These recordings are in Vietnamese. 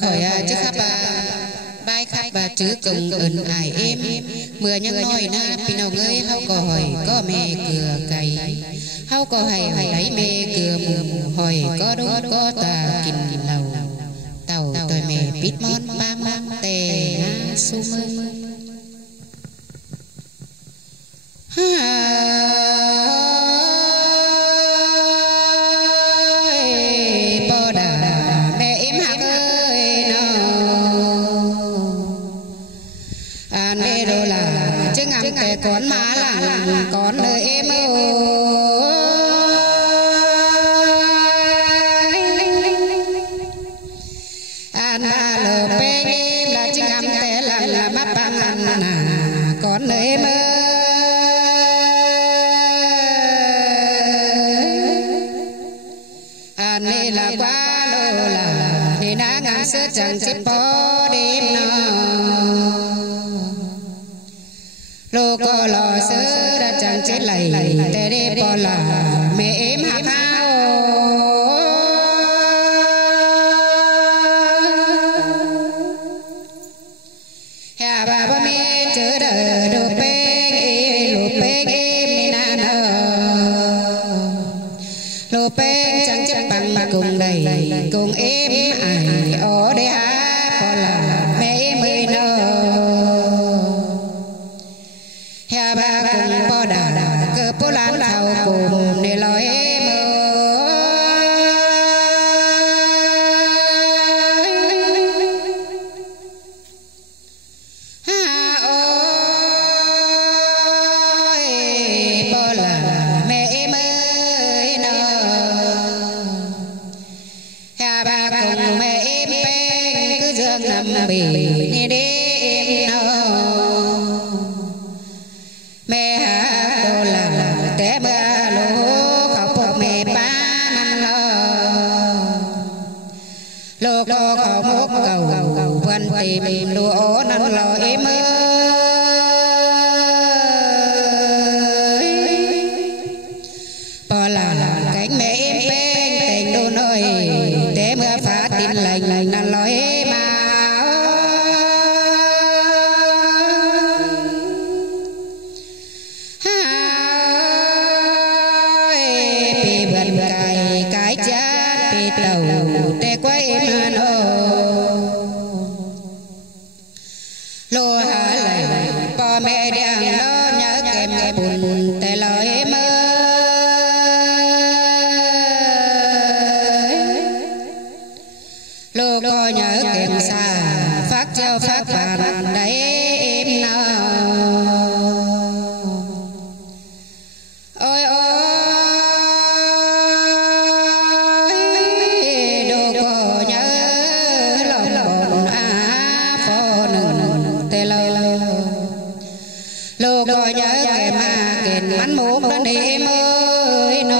khỏi chứ khắp bài khắp và chữ cùng ẩn ải êm mưa nhân nói na pin nào ngơi hao cò hỏi có mẹ cửa cày hao cò hay hỏi lấy mẹ cửa mù hỏi có đúng có tà kình lầu tàu tôi mẹ bít món ba mang tè na su mơ bò đà mẹ em hạc ơi anh đây đồ là chứ ngắm cái con má là con nơi em ơi anh ba lờ pe em là chứ ngắm cái là mắt băng anh con nơi em ơi anh đây là quá lô là nên đã ngắm sữa chẳng chết bỏ đêm nó lô có lò sữa đã chẳng chết lầy tè đêm bỏ là mẹ em hạc hao hà bà bà mẹ chớ đợi đồ bê em nè nà lô bê chẳng chết bằng mà cùng đầy cùng em ai ở đây hả bỏ là mẹ em ơi nơ hà bà cùng bò đà cơ bố lan thảo cùng để lo em ơi bò là mẹ em ơi nơ hà bà cùng mẹ em bên cứ dương nằm bì đi đêm nơ mẹ hà đồ là té mưa lũ khóc phục mẹ ba năm lô có một cầu vân tìm lúa năn lo em ơi bỏ là cánh mẹ em bên tình đô nơi té mưa phá tin lành năn lo em cái cha bị tàu để quay mà nó lô hà lại bỏ mẹ đang lo nhớ kèm nghe buồn để lo em ơi lô có nhớ kèm xa phát cho phát bàn đấy em nào ôi lô có nhớ cái mà kền mắn mốt đến em ơi nó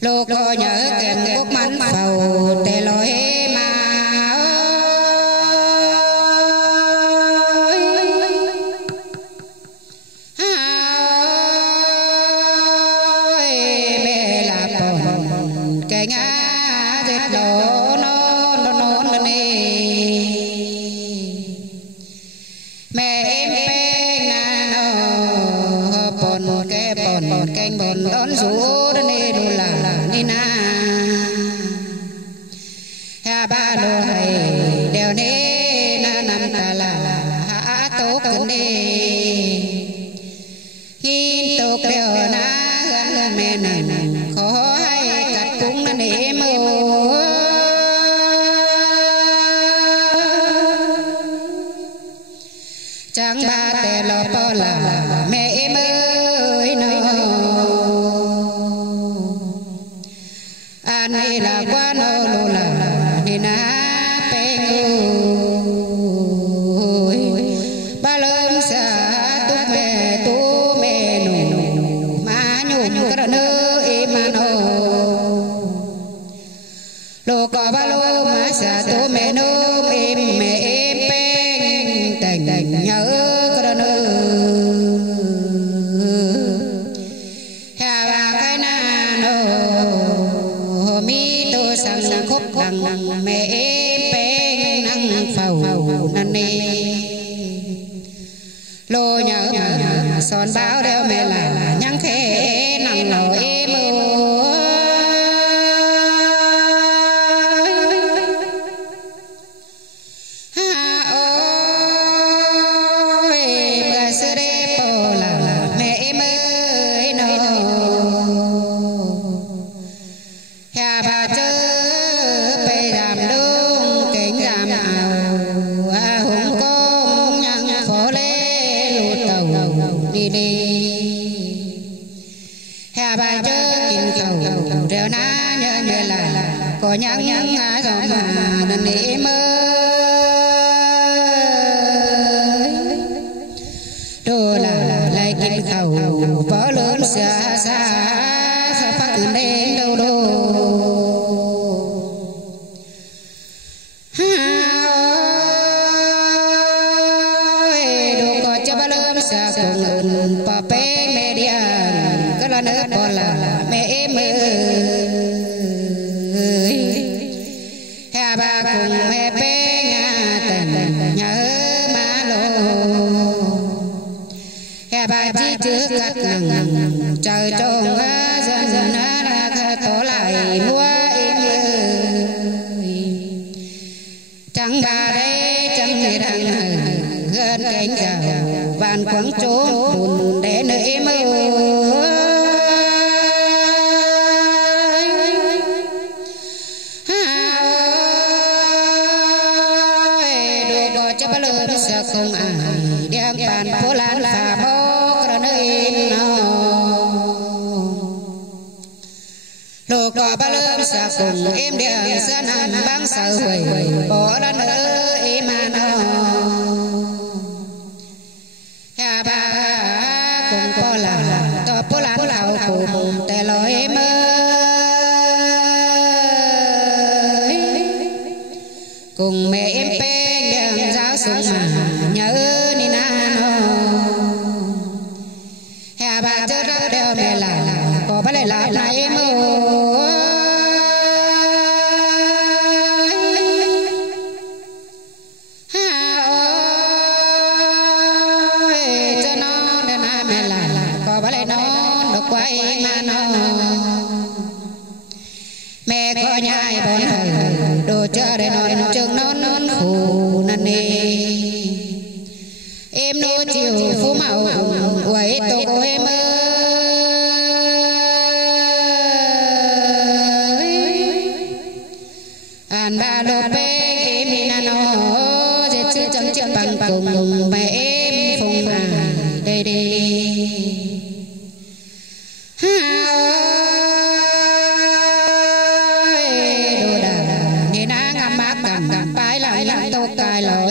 lô có nhớ kèm cúc mắn phầu tê lối mà ơi mẹ là bồn cái ngã chết đồ nó đi mẹ em bên nó bồn canh bồn đón rú đi đồ là đi na hà ba đồ hay đeo nê na nằm ta là hạ tố cân đi hin tục đeo na gần mẹ nàng khó hay cắt cũng na nê mô chẳng ba tè lo po là mẹ em ơi nó anh ấy là quá nô lô là đi na pe ngồi ba lớn xa tu mẹ nụ má nhung cái nơ em mà nô lô có ba lô má xa tu mẹ nô em mẹ em pe tình nhớ cái nơ hà ba cái na nô bằng mẹ bé năng phầu năn nê lô nhớ son báo đeo mẹ là nhang khẽ nặng nổi có nhang nhang ngã gió mà năn nỉ mơ đồ là lại kim khẩu võ lớn xa xa xa phát lên đâu đô đồ có cho ba lớn xa cùng ơn bà bé mẹ điên cái là nước bỏ là mẹ mơ bà cùng mẹ bé nhà tình nhớ má lô bà chỉ trước các ngừng trời trông dần dần là tổ lại mua im trắng bà đây trắng người đang gần cánh rào vàn quăng trốn buồn để nơi mơ sẽ không ai đem bàn phố lan phà bó ra nơi nào lô có ba lớn sẽ cùng em đem dân ăn băng sợ hủy bỏ ra nơi mà nào nhà bà cùng có là tỏ phố lan thảo cùng để lối mơ cùng mẹ em bé giáo sung mà nhớ ni na no hà bà cho ra đeo mẹ là có bà lại làm lại mơ cho nó đeo na mẹ là có bà lại nó được quay mà nó mẹ có nhai bốn hồi đồ chơi để nói chừng non phù năn nê em nô chiều phú màu quấy tổ em ơi an ba lô bê em nà nó dệt chữ chấm chữ bằng cùng mẹ em phùng à đây đi đồ đà nghe ná ngắm mát cầm bái lại lặng tô cài lời